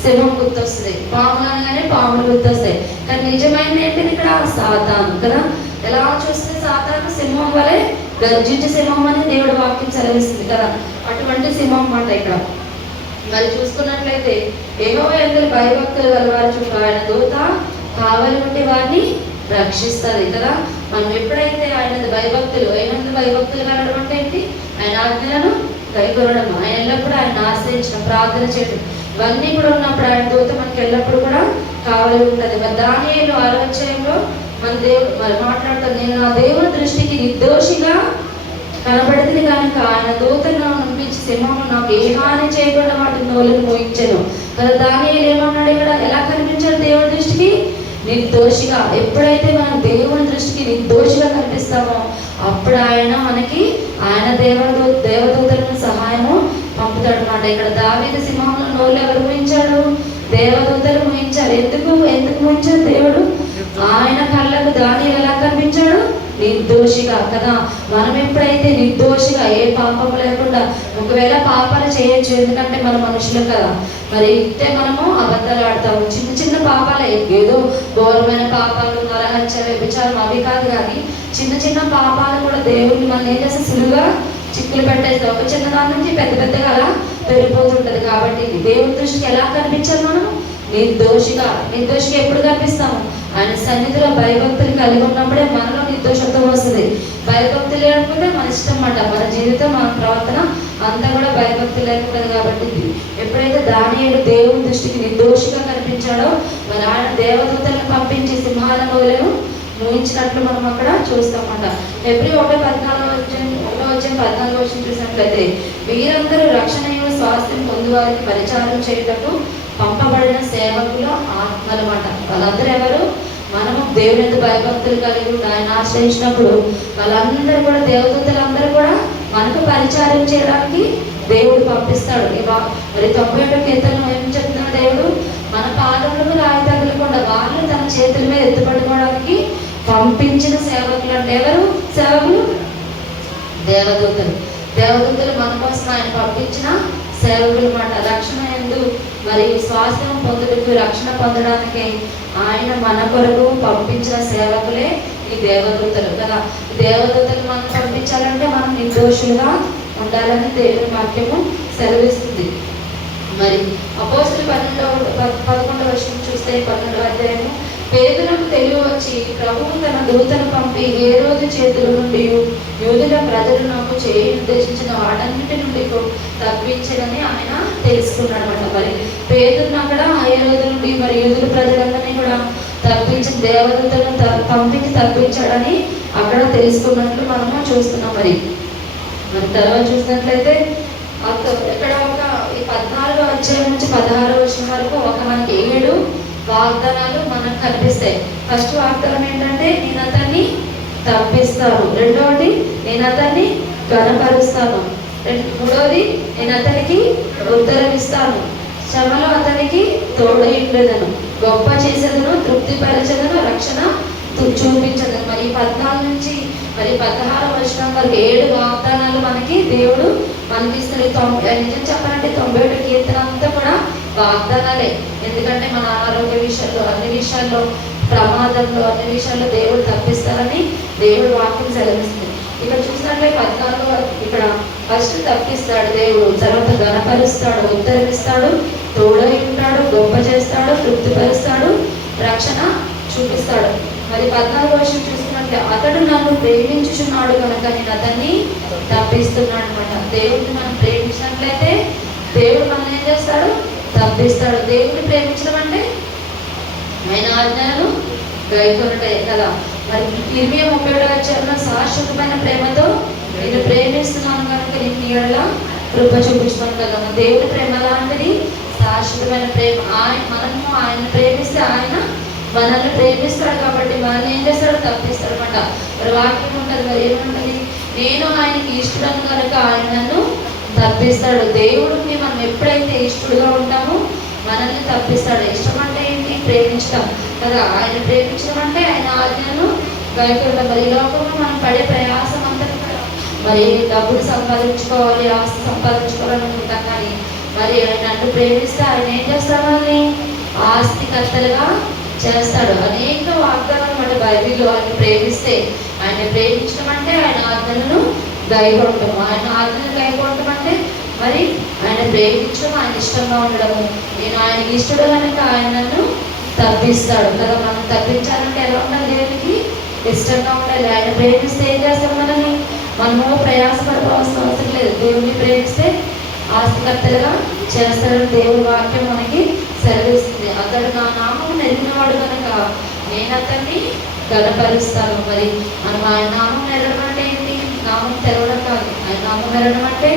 సింహం గుర్తొస్తుంది, పాములు అనగానే పాములు గుర్తొస్తాయి. కానీ నిజమైనది ఏంటిది ఇక్కడ? సాతాను కదా. ఎలా చూస్తే సాతాను సింహం వలె గర్జించే సింహం అని దేవుడు వాక్యం సెలవిస్తుంది కదా. అటువంటి సింహం అన్నమాట ఇక్కడ. మరి చూసుకున్నట్లయితే యెహోవా యందు భయభక్తులు గలవారి చుట్టూ ఆయన దూత కావలి ఉండి వారిని రక్షిస్తుంది కదా. మనం ఎప్పుడైతే ఆయన భయభక్తులు కలగడం అంటే ఏంటి? ఆయన ఆజ్ఞలను కైకొనడం, ఆయన ఎల్లప్పుడూ ఆయన ఆశ్రయించడం, ప్రార్థన చేయడం, ఇవన్నీ కూడా ఉన్నప్పుడు ఆయన దూత మనకి ఎల్లప్పుడూ కూడా కావలి ఉంటుంది. మరి దానియేలు 6వ అధ్యాయంలో మన దేవుడు మరి మాట్లాడుతాడు, నేను నా దేవుని దృష్టికి నిర్దోషిగా కనబడితే కనుక ఆయన దూతను పంపించి సింహము నాకు ఏ హాని చేయకుండా వాటి నోళ్ళను మోయించాను కదా. దానియేలు ఏమన్నాడు ఇక్కడ? ఎలా కనిపించాడు దేవుని దృష్టికి? నిర్దోషిగా. ఎప్పుడైతే మనం దేవుని దృష్టికి నిర్దోషిగా కనిపిస్తామో అప్పుడు ఆయన మనకి ఆయన దేవదూతలను సహాయము పంపుతాడు అన్నమాట. ఇక్కడ దావీదు సింహంలో నోళ్ళు ఎవరు మూయించాడు? దేవదూతలు మూయించారు. ఎందుకు మూయించాడు దేవుడు? ఆయన కళ్ళకు దానియేలు ఎలా కనిపించాడు? నిర్దోషిగా కదా. మనం ఎప్పుడైతే నిర్దోషిగా ఏ పాపం లేకుండా, ఒకవేళ పాపాలు చేయొచ్చు, ఎందుకంటే మన మనుషులు కదా. మరి ఇంతే మనము అబద్ధాలు ఆడతాము, చిన్న చిన్న పాపాలే, ఏదో ఘోరమైన పాపాలు, నరహత్య, వ్యభిచారం అవి కాదు. కానీ చిన్న చిన్న పాపాలు కూడా దేవుడిని మనం ఏం చేస్తే సులువుగా చిక్కులు పెట్టేస్తాం. ఒక చిన్న దాని నుంచి పెద్దగా అలా పెరిగిపోతుంటది. కాబట్టి దేవుని దృష్టికి ఎలా కనిపించాలి? మనం నిర్దోషిగా ఎప్పుడు కనిపిస్తాము? ఆయన సన్నిధిలో భయభక్తులు కలిగి ఉన్నప్పుడే మనలో నిర్దోషత్వం వస్తుంది. భయభక్తులు లేకపోతే మన ఇష్టం అన్నమాట, మన జీవితం, మన ప్రవర్తన అంతా కూడా భయభక్తులు లేకపోతుంది. కాబట్టి ఎప్పుడైతే దానియేలు దేవుని దృష్టికి నిర్దోషిగా కనిపించాడో మరి ఆయన దేవదూతలను పంపించి సింహాల నోలను మూయించినట్లు మనం అక్కడ చూస్తామన్నమాట. ఫిబ్రవరి 1:14 చూసినట్లయితే వీరందరూ రక్షణయు స్వాస్థ్యం పొందువారికి పరిచారం చేయటకు పంపబడిన సేవకుల ఆత్మలమాట. వాళ్ళందరూ ఎవరు? మనము దేవుని భయభక్తులు కలిగి ఆయన ఆశ్రయించినప్పుడు వాళ్ళందరూ కూడా, దేవదూతలందరూ కూడా మనకు పరిచారం చేయడానికి దేవుడు పంపిస్తాడు. మరి 91వ కీర్తనలో ఏం చెప్తున్నాడు దేవుడు? మన పాదములకు రాయి తగలకుండా వాళ్ళు తన చేతుల మీద ఎత్తుపట్టుకోవడానికి పంపించిన సేవకులు. అంటే ఎవరు సేవకులు? దేవదూతలు మన కోసం ఆయన పంపించిన సేవకులు మాట. రక్షణ యందు మరి స్వాస్థ్యం పొందుటకు, రక్షణ పొందడానికి ఆయన మన కొరకు పంపించిన సేవకులే ఈ దేవదూతలు కదా. దేవదూతలు మనం పంపించాలంటే మనం నిర్దోషులుగా ఉండాలని దేవుని వాక్యము సెలవిస్తుంది. మరి అపోస్తుల 11వ వచనం చూస్తే 12వ అధ్యాయము, పేతురుకు తెలివి వచ్చి ప్రభువు తన దూతను పంపి హేరోదు చేతుల నుండి యూదుల ప్రజలు నాకు చేయి నిర్దేశించిన వాటన్నిటి నుండి తప్పించడని ఆయన తెలుసుకున్నాడు అన్నమాట. మరి పేతురును అక్కడ హేరోదు నుండి మరి యూదుల ప్రజలందరినీ కూడా తప్పించి దేవదూతలను పంపించి తప్పించాడని అక్కడ తెలుసుకున్నట్లు మనము చూస్తున్నాం. మరి తర్వాత చూసినట్లయితే ఇక్కడ ఈ 14వ అధ్యాయం నుంచి 16వ వచనం వరకు మనకి 7 వాగ్దానాలు మనకు కనిపిస్తాయి. ఫస్ట్ వాగ్దానం ఏంటంటే నేను అతన్ని తప్పిస్తాను, రెండవది నేను అతన్ని గణపరుస్తాను, మూడవది నేను అతనికి ఉత్తరం ఇస్తాను, శ్రమలో అతనికి తోడైండెదను, గొప్ప చేసేదను, తృప్తిపరచెదను, రక్షణ చూపించదు. మరి 14 నుంచి మరి 16 వచనం వరకు 7 వాగ్దానాలు మనకి దేవుడు మనకి ఇస్తున్నాడు. నిజం చెప్పాలంటే 97 కీర్తన అంతా కూడా వాగ్దానాలే. ఎందుకంటే మన ఆరోగ్య విషయాల్లో, అన్ని విషయాల్లో, ప్రమాదంలో, అన్ని విషయాల్లో దేవుడు తప్పిస్తారని దేవుడు వాక్యం సెలవిస్తుంది. ఇక్కడ చూసినట్లయితే 14 ఇక్కడ ఫస్ట్ తప్పిస్తాడు దేవుడు, తర్వాత ఘనపరుస్తాడు, ఉత్తరమిస్తాడు, తోడై ఉంటాడు, గొప్ప చేస్తాడు, తృప్తిపరుస్తాడు, రక్షణ చూపిస్తాడు. మరి 14 వర్షం చూసుకున్నట్లే అతడు నన్ను ప్రేమించుచున్నాడు కనుక నేను అతన్ని తప్పిస్తున్నాడు అనమాట. దేవుడిని మనం ప్రేమించినట్లయితే దేవుడు మనం ఏం చేస్తాడు? తప్పిస్తాడు. దేవుడిని ప్రేమించడం అంటే ఆయన ఆజ్ఞలను గైకొనటే కదా. మరి 27:37 శాశ్వతమైన ప్రేమతో నేను ప్రేమిస్తున్నాను కనుక నేను నీ యెడల కృప చూపించుకున్నాను కదా. దేవుడి ప్రేమ లాంటిది, శాశ్వతమైన ప్రేమ. మనము ఆయన ప్రేమిస్తే ఆయన మనల్ని ప్రేమిస్తాడు కాబట్టి మనల్ని ఏం చేస్తాడు? తప్పిస్తాడు అనమాట. మరి వాక్యం ఉంటుంది, మరి ఏముంటుంది? నేను ఆయనకి ఇష్టడను కనుక ఆయన నన్ను తప్పిస్తాడు. దేవుడిని మనం ఎప్పుడైతే ఇష్టడుగా ఉంటామో మనల్ని తప్పిస్తాడు. ఇష్టం అంటే ఏంటి? ప్రేమించడం కదా. ఆయన ప్రేమించడం అంటే ఆయన ఆజ్ఞను గైకొనడం. మరి ఈ లోకంలో మనం పడే ప్రయాసం అంతా మరి డబ్బులు సంపాదించుకోవాలి, ఆస్తి సంపాదించుకోవాలని అనుకుంటాం. కానీ మరి ఆయన నన్ను ప్రేమిస్తే ఆయన ఏం చేస్తాడు? మనల్ని ఆస్తికర్తలుగా చేస్తాడు. అనేక వాగ్దానాలు అన్నమాట బైబిల్లో. ఆయన ప్రేమిస్తే, ఆయన ప్రేమించడం అంటే ఆయన ఆజ్ఞలను గైకొనడం. ఆయన ఆజ్ఞలను గైకొనడం అంటే మరి ఆయన ప్రేమించడం, ఆయన ఇష్టంగా ఉండడము. నేను ఆయనకి ఇష్టడు కనుక ఆయన నన్ను తప్పిస్తాడు కదా. మనం తప్పించాలంటే ఎలా ఉండాలి? దేవునికి ఇష్టంగా ఉండాలి. ఆయన ప్రేమిస్తే ఏం చేస్తాం? మనము ప్రయాసపడవలసిన అవసరం లేదు. దేవుని ప్రేమిస్తే ఆస్తికర్తలుగా చేస్తాడని దేవుడి వాక్యం మనకి సెలవిస్తుంది. అతడు నా నామం ఎరిగినవాడు కనుక నేను అతన్ని ఘనపరుస్తాను. మరి మనం ఆయన నామం ఎరగడం అంటే ఏంటి? నామం తెరవడం కాదు. ఆయన నామం ఎరగడం అంటే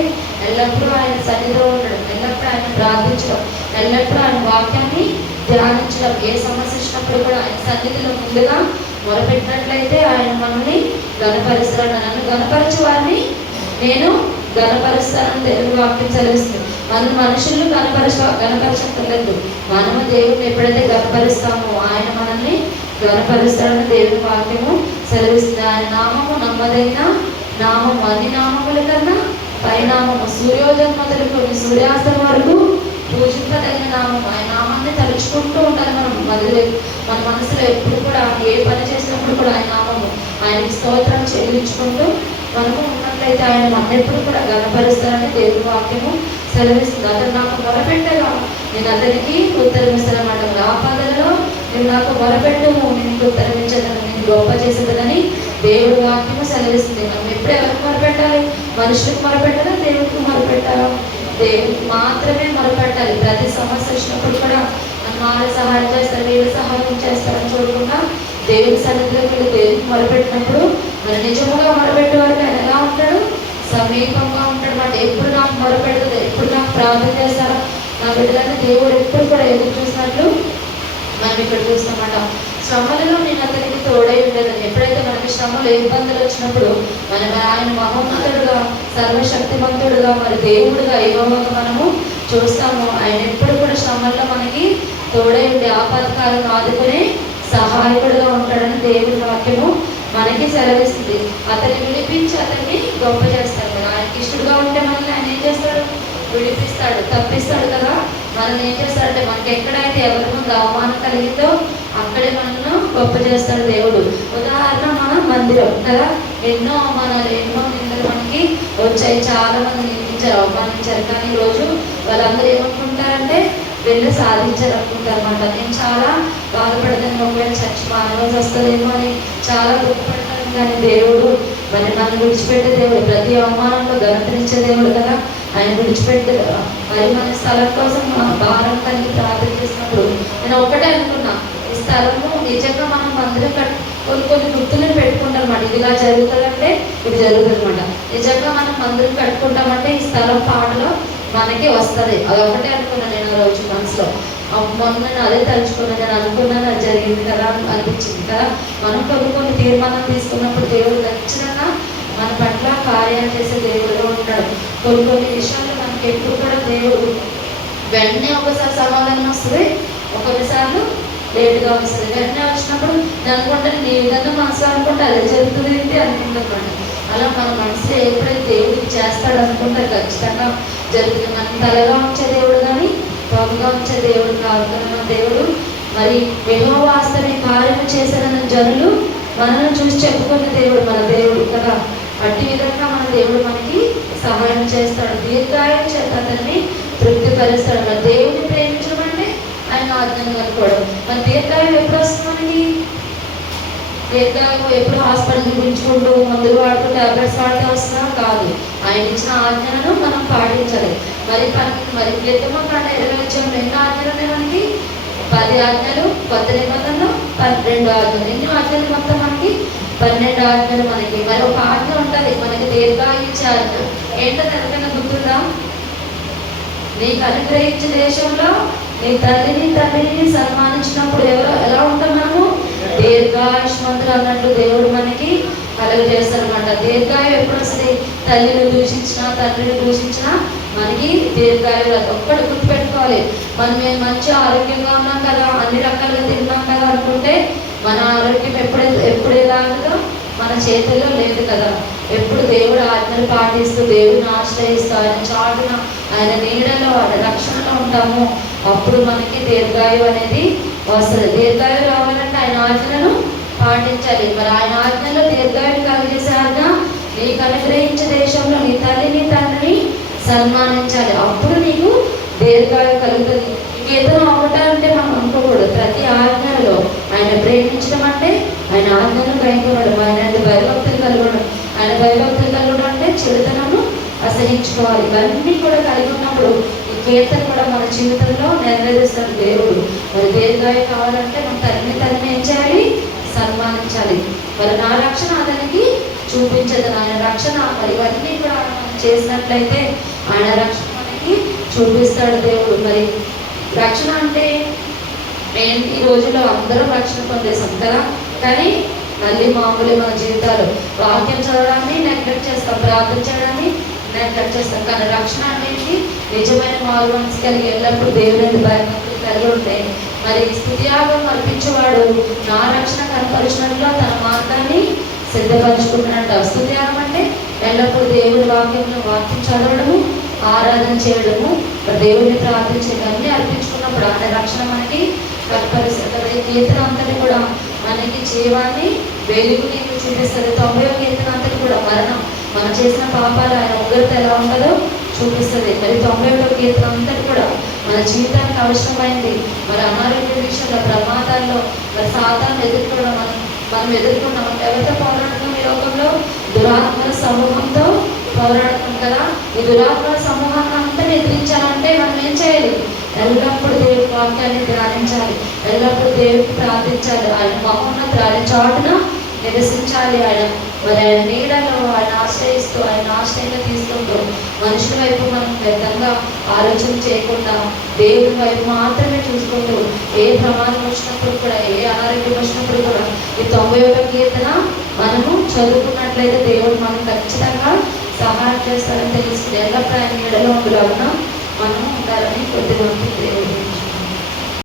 ఎల్లప్పుడూ ఆయన సన్నిధిలో ఉండడం, ఎల్లప్పుడూ ఆయన ప్రార్థించడం, ఎల్లప్పుడూ ఆయన వాక్యాన్ని ధ్యానించడం. ఏ సమస్య వచ్చినప్పుడు కూడా ఆయన సన్నిధిలో ముందుగా మొరపెట్టినట్లయితే ఆయన మనల్ని ఘనపరుస్తాడు. నన్ను ఘనపరచు వారిని నేను ఘనపరుస్తానని దేవుని వాక్యం సెలవిస్తుంది. మనం మనుషులను ఘనపరచలేదు. మనము దేవుడిని ఎప్పుడైతే ఘనపరుస్తామో ఆయన మనల్ని ఘనపరుస్తాడని దేవుని వాక్యము సెలవిస్తుంది. ఆయన నామము నమ్మదైన నామము, అన్ని నామముల కన్నా పైనామము, సూర్యోదయం మొదలుకొని సూర్యాస్తం వరకు పూజింపదగిన నామము. ఆయన నామాన్ని తలుచుకుంటూ ఉండాలి మనం. మన మనసులో ఎప్పుడు కూడా ఏ పని చేసినప్పుడు కూడా ఆయన నామము, ఆయనకి స్తోత్రం చెల్లించుకుంటూ మనము ఉన్నట్లయితే ఆయన మన ఎప్పుడు కూడా ఘనపరుస్తారని దేవుని వాక్యము సెలవిస్తుంది. అతను నాకు మొరపెట్టగా నేను అతనికి ఉత్తరమిస్తానమాట. ఆపదలలో నేను నాకు మొరపెట్టుము, నేను ఉత్తరమించదను, నేను గొప్ప చేసేదనని దేవుడి వాక్యము సెలవిస్తుంది. మనం ఎప్పుడు ఎవరికి మొరపెట్టాలి? మనుషులకు మొరపెట్టాలా? దేవుడికి మొరపెట్టాలా? దేవుడికి మాత్రమే మొరపెట్టాలి. ప్రతి సమస్య వచ్చినప్పుడు కూడా వాళ్ళు సహాయం చేస్తారు, వీళ్ళు సహాయం చేస్తారని చూడకుండా దేవుడి సన్నిధిలోకి వెళ్ళి దేవుడికి మొరపెట్టినప్పుడు మరి నిజముగా మొరపెట్టే వరకు ఆయన ఎలా ఉంటాడు? సమీపంగా ఉంటాడు అన్నమాట. ఎప్పుడు నాకు మొరపెడుతుంది, ఎప్పుడు నాకు ప్రార్థన చేస్తారా నా బిడ్డలని దేవుడు ఎప్పుడు కూడా ఎదురు చూసినట్లు మనం ఇక్కడ చూస్తామన్నమాట. శ్రమలలో నేను అతనికి తోడై ఉండేదని. ఎప్పుడైతే మనకి శ్రమలు, ఇబ్బందులు వచ్చినప్పుడు మనం ఆయన మహోన్నతుడుగా, సర్వశక్తిమంతుడుగా, మరి దేవుడుగా, యెహోవాగా మనము చూస్తాము. ఆయన ఎప్పుడు కూడా శ్రమల్లో మనకి తోడై ఉండే, ఆపత్కాలను ఆదుకునే సహాయకుడుగా ఉంటాడని దేవుడి వాక్యము మనకి సెలవిస్తుంది. అతన్ని విడిపించి అతన్ని గొప్ప చేస్తాడు కదా. ఆయనకి ఇష్టడుగా ఉంటే మనల్ని ఆయన ఏం చేస్తాడు? విడిపిస్తాడు, తప్పిస్తాడు కదా. మనల్ని ఏం చేస్తాడంటే మనకి ఎక్కడైతే ఎవరి ముందు అవమానం కలిగిందో అక్కడే మనల్ని గొప్ప చేస్తాడు దేవుడు. ఉదాహరణ మన మందిరం కదా. ఎన్నో అవమానాలు, ఎన్నో నిందలు మనకి వచ్చాయి. చాలా మంది నిందించారు, అవమానించారు. కానీ ఈరోజు వాళ్ళందరూ ఏమనుకుంటారంటే వెళ్ళి సాధించారు అనుకుంటారు అన్నమాట. నేను చాలా బాధపడతాను, ఒకవేళ చర్చ మానవలసి వస్తుందేమో అని చాలా దుఃఖపడతాను. కానీ దేవుడు మరి నన్ను విడిచిపెట్టే దేవుడు, ప్రతి అవమానంలో ఘనతనిచ్చే దేవుడు కదా. ఆయన విడిచిపెట్టే మరి మన స్థలం కోసం భారం కలిగి ప్రార్థన చేసినప్పుడు నేను ఒకటే అనుకున్నా, ఈ స్థలము నిజంగా మనం మందిరం కొన్ని గుర్తులను పెట్టుకుంటాం అన్నమాట. ఇది ఇలా జరుగుతుందంటే ఇది జరుగుతుంది అనమాట. నిజంగా మనం మందిరం కట్టుకుంటామంటే ఈ స్థలం పాటలో మనకి వస్తుంది. అదొకటే అనుకున్నాను నేను ఆ రోజు మనసులో. మొన్న అదే తలుచుకున్నా, నేను అనుకున్నాను అది జరిగింది కదా అనిపించింది కదా. మనం కొన్ని తీర్మానం తీసుకున్నప్పుడు దేవుడు ఖచ్చితంగా మన పట్ల కార్యాలు చేసే దేవుడుగా ఉంటాడు. కొన్ని విషయాలు మనకి ఎప్పుడు కూడా దేవుడు వెంటనే ఒకసారి సమాధానం వస్తుంది, కొన్నిసార్లు లేట్గా వస్తుంది. వెంటనే వచ్చినప్పుడు అనుకుంటే నీ విధంగా మనసు అనుకుంటే అదే జరుగుతుంది ఏంటి అనుకుంటాం. అలా మన మనసులో ఎప్పుడైతే దేవుడికి చేస్తాడు అనుకుంటే ఖచ్చితంగా జరుగుతుంది. మనం తలగా ఉంచే దేవుడు కానీ పాముగా ఉంచే దేవుడు కాదు. దేవుడు మరి యెహోవా వాస్తవ కార్యము చేశారన్న జనులు మనల్ని చూసి చెప్పుకున్న దేవుడు మన దేవుడు కదా. అట్టి విధంగా మన దేవుడు మనకి సహాయం చేస్తాడు. దీర్ఘాయం చేత అతన్ని తృప్తిపరుస్తాడు. మన దేవుడిని ప్రేమించడం అంటే ఆయన ఆజ్ఞను కనుక్కోవడం. మన దీర్ఘాయం ఎప్పుడు వస్తుంది మనకి? దీర్ఘాయం ఎప్పుడు హాస్పిటల్ చూపించుకుంటూ మందులు వాడుతూ టాబ్లెట్స్ వాడితే వస్తున్నా కాదు. ఆయన ఇచ్చిన ఆజ్ఞలను మనం పాటించాలి. మరి కీర్తనకాండ 20 అధ్యాయంలో ఎన్ని ఆజ్ఞలు ఉన్నాయి మనకి? 10 ఆజ్ఞలు. కొత్త నిబంధనలో 12 ఆజ్ఞలు. ఎన్ని ఆజ్ఞలు మొత్తం మనకి? 12 ఆజ్ఞలు మనకి. మరి ఒక ఆజ్ఞ ఉంటుంది మనకి, దీర్ఘాయు ఇచ్చే ఆజ్ఞ. ఏంటో ఎవరికైనా గుర్తుందా? నీకు అనుగ్రహించే దేశంలో నీ తల్లిని తండ్రిని సన్మానించినప్పుడు ఎలా ఉంటాం మనము? దీర్ఘాయుష్మంతులు అన్నట్టు దేవుడు మనకి కలుగజేస్తారనమాట. దీర్ఘాయు ఎప్పుడు వస్తుంది? తల్లిని దూషించినా తండ్రిని దూషించినా మనకి దీర్ఘాయు. ఒక్కటి గుర్తుపెట్టుకోవాలి, మనం మంచి ఆరోగ్యంగా ఉన్నాం కదా, అన్ని రకాలుగా తిన్నాం కదా అనుకుంటే మన ఆరోగ్యం ఎప్పుడు ఎలాగో మన చేతుల్లో లేదు కదా. ఎప్పుడు దేవుడు ఆజ్ఞలు పాటిస్తూ దేవుడిని ఆశ్రయిస్తూ ఆయన చాటున ఆయన నీడలో ఆయన రక్షణలో ఉంటాము, అప్పుడు మనకి దీర్ఘాయు అనేది వస్తుంది. దీర్ఘాయు రావాలంటే ఆయన ఆజ్ఞలను పాటించాలి. మరి ఆయన ఆజ్ఞలో దీర్ఘాయుని కలిగేసే ఆజ్ఞ, నీకు అనుగ్రహించే దేశంలో నీ తల్లిని తండ్రిని సన్మానించాలి, అప్పుడు నీకు దీర్ఘాయు కలుగుతుంది. ఏదైనా అవటాలంటే మనం అనుకోకూడదు. ప్రతి ఆజ్ఞలో ఆయన ప్రేమించడం అంటే ఆయన ఆజ్ఞను కైకొనడం, ఆయన భయభక్తులు కలగడం. ఆయన భయభక్తులు కలగడం అంటే చెడుతనము అసహించుకోవాలి. ఇవన్నీ కూడా కలిగి ఉన్నప్పుడు ఈ కీర్తన కూడా మన జీవితంలో నెరవేరుస్తాడు దేవుడు. మరి దీర్ఘాయు కావాలంటే మన తల్లిని ఏం చేయాలి? సన్మానించాలి. మరి నా రక్షణ అతనికి చూపించదు. ఆయన రక్షణ మరి ఇవన్నీ కూడా చేసినట్లయితే ఆయన రక్షణ మనకి చూపిస్తాడు దేవుడు. మరి రక్షణ అంటే ఈ రోజుల్లో అందరం రక్షణ పొందేసాం కదా, కానీ మళ్ళీ మామూలు మన జీవితాలు వాక్యం చదవడాన్ని నెగ్లెక్ట్ చేస్తాం, ప్రార్థన చేయడాన్ని నెగ్లెక్ట్ చేస్తాం. కానీ రక్షణ అనేది నిజమైన మారు మనసు కలిగి ఎల్లప్పుడూ దేవుని భయభక్తులు కలిగి ఉంటాయి. మరి స్తుతియాగం అర్పించేవాడు నా రక్షణ కనపరిచినట్లుగా తన మార్గాన్ని సిద్ధపరచుకుంటున్నట్టు. స్తుతియాగం అంటే ఎల్లప్పుడూ దేవుడి వాక్యం చదవడము, ఆరాధన చేయడము, దేవుడిని ప్రార్థించడం, అన్నీ అర్పించుకున్నప్పుడు ఆయన రక్షణ మనకి కనపరిస్తుంది. ఈ కీర్తన అంతటి కూడా మనకి జీవాన్ని వెలుగుని చూపిస్తుంది. 90వ కీర్తన అంతటి కూడా మరణం, మనం చేసిన పాపాలు ఆయన ఉగ్రత ఎలా ఉంటుందో చూపిస్తుంది. మరి 91వ కీర్తన అంతటి కూడా మన జీవితానికి అవసరమైంది. మరి అనారోగ్య విషయంలో, ప్రమాదాల్లో, మరి సాతాను ఎదుర్కోవడం, మనం ఎదుర్కొన్నాం. ఎవరితో పోరాడుతున్నాం ఈ లోకంలో? దురాత్మల సమూహంతో పోరాడుతాం కదా. ఈ దురాత్మల సమూహాన్ని అంతా ఎదిరించాలంటే మనం ఏం చేయాలి? ఎల్లప్పుడూ దేవుడి వాక్యాన్ని ధ్యానించాలి, ఎల్లప్పుడూ దేవుడికి ప్రార్థించాలి, ఆయన మహోన్నత ఆయన చాటున నివసించాలి. మరి ఆయన నీడలో ఆయన ఆశ్రయిస్తూ ఆయన ఆశ్రయంగా తీసుకుంటూ మనుషుల వైపు మనం వ్యర్థంగా ఆలోచన చేయకుండా దేవుడి వైపు మాత్రమే చూసుకుంటూ ఏ ప్రమాదం వచ్చినప్పుడు కూడా, ఏ అనారోగ్యం వచ్చినప్పుడు కూడా ఈ 91వ కీర్తన మనము చదువుకున్నట్లయితే దేవుడు మనం ఖచ్చితంగా సహాయం చేస్తారని తెలుస్తుంది. ఎల్లప్పుడూ ఆయన నీడలో ఉండాలన్నా మనం ఉండాలని కొద్దిగా దేవుడు